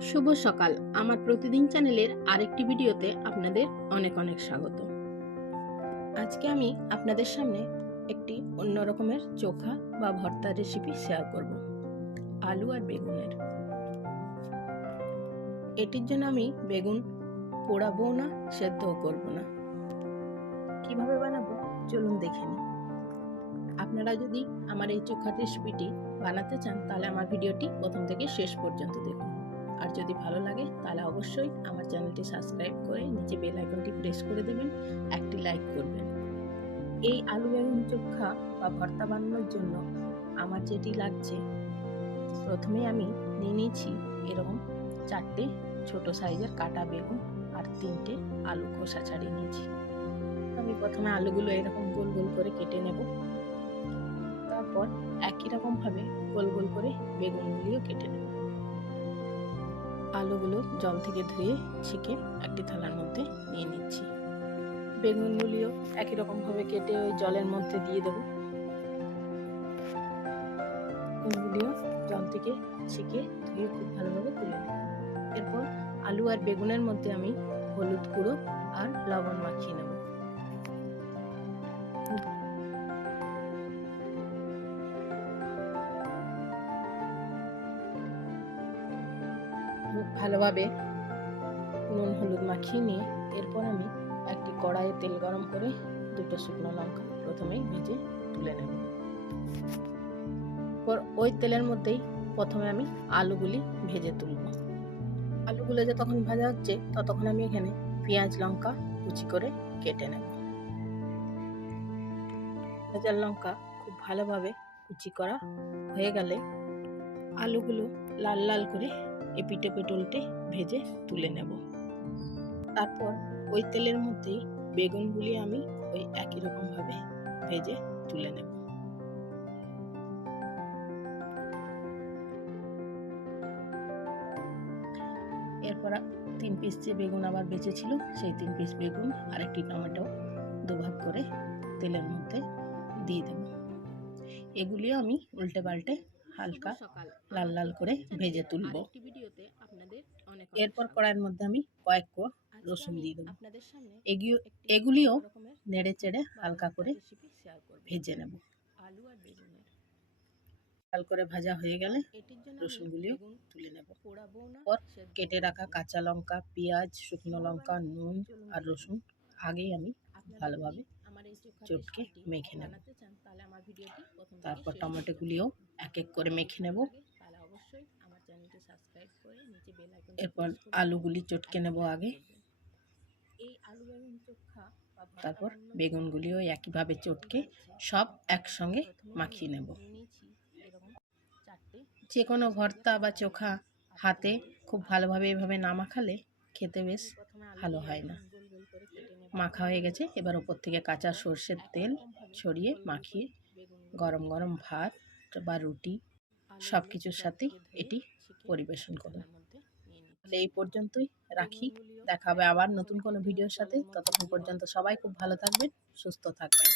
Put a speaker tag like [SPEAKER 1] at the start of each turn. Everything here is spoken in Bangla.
[SPEAKER 1] শুভ সকাল। আমার প্রতিদিন চ্যানেলের আরেকটি ভিডিওতে আপনাদের অনেক অনেক স্বাগত। আজকে আমি আপনাদের সামনে একটি অন্য রকমের চোখা বা ভর্তার রেসিপি শেয়ার করব, আলু আর বেগুনের। এটির জন্য আমি বেগুন পোড়াবো না, সেদ্ধও করব না। কীভাবে বানাবো? চলুন দেখে নিই। আপনারা যদি আমার এই চোখার রেসিপিটি বানাতে চান, তাহলে আমার ভিডিওটি প্রথম থেকে শেষ পর্যন্ত দেখুন। আর যদি ভালো লাগে, তাহলে অবশ্যই আমার চ্যানেলটি সাবস্ক্রাইব করে নিচে বেল আইকনটি প্রেস করে দেবেন, একটি লাইক করবেন। এই আলু বেগুন চোখা বা ভর্তা বানানোর জন্য আমার যেটি লাগছে, প্রথমে আমি নিয়ে নিয়েছি এরকম চারটে ছোট সাইজের কাটা বেগুন আর তিনটে আলু খোসা ছাড়িয়ে নিয়েছি। আমি প্রথমে আলুগুলো এরকম গোল গোল করে কেটে নেব। একই গোল গোল করে বেগুনগুলিও কেটে নেব। আলুগুলো জল থেকে ধুয়ে ছেঁকে একটি থালার মধ্যে নিয়ে নিচ্ছি। বেগুনগুলিও একই রকমভাবে কেটে ওই জলের মধ্যে দিয়ে দেবো। বেগুনগুলিও জল থেকে ছেঁকে ধুয়ে খুব ভালোভাবে তুলে নেব। এরপর আলু আর বেগুনের মধ্যে আমি হলুদ গুঁড়ো আর লবণ মাখিয়ে নেব। ভালোভাবে নুন হলুদ মাখিয়ে নিয়ে এরপর আমি একটি কড়াইয়ে তেল গরম করে দুটো শুকনো লঙ্কা প্রথমেই ভেজে তুলে নেব। পর ওই তেলের মধ্যেই প্রথমে আমি আলুগুলি ভেজে তুলব। আলুগুলো যতক্ষণ ভাজা হচ্ছে, ততক্ষণ আমি এখানে পেঁয়াজ, লঙ্কা কুচি করে কেটে নেব। পেঁয়াজ লঙ্কা খুব ভালোভাবে কুচি করা হয়ে গেলে আলুগুলো লাল লাল করে এপিটে পেটুলটে ভেজে তুলে নেব। তারপর ওই তেলের মধ্যেই বেগুনগুলি আমি ওই একই রকমভাবে ভেজে তুলে নেব। এরপর তিন পিস যে বেগুন আবার বেঁচেছিল, সেই তিন পিস বেগুন আর একটি টমেটো দুভাগ করে তেলের মধ্যে দিয়ে দেব। এগুলিও আমি উল্টে পাল্টে হালকা লাল লাল করে ভেজে তুলব। এরপর কড়াইয়ের মধ্যে আমি কয়েক কোয়া রসুন দিয়ে দেবো। এগুলিও নেড়ে চেড়ে হালকা করে ভেজে নেব। আলু আর বেগুনের। লাল করে ভাজা হয়ে গেলে রসুনগুলিও তুলে নেব। পর কেটে রাখা কাঁচা লঙ্কা পেঁয়াজ শুকনো লঙ্কা নুন আর রসুন আগেই আমি ভালোভাবে চটকে মেখে নেব। তারপর টমেটোগুলিও এক এক করে মেখে নেব। এরপর আলুগুলি চটকে নেব আগে। তারপর বেগুনগুলিও একইভাবে চটকে সব একসঙ্গে মাখিয়ে নেব। যে কোনো ভর্তা বা চোখা হাতে খুব ভালোভাবে এভাবে না মাখালে খেতে বেশ ভালো হয় না। মাখা হয়ে গেছে। এবার ওপর থেকে কাঁচা সর্ষের তেল ছড়িয়ে মাখিয়ে গরম গরম ভাত বা রুটি সব কিছুর সাথেই এটি পরিবেশন করুন। তাহলে এই পর্যন্তই রাখি। দেখা হবে আবার নতুন কোনো ভিডিওর সাথে। ততক্ষণ পর্যন্ত সবাই খুব ভালো থাকবেন সুস্থ থাকবেন।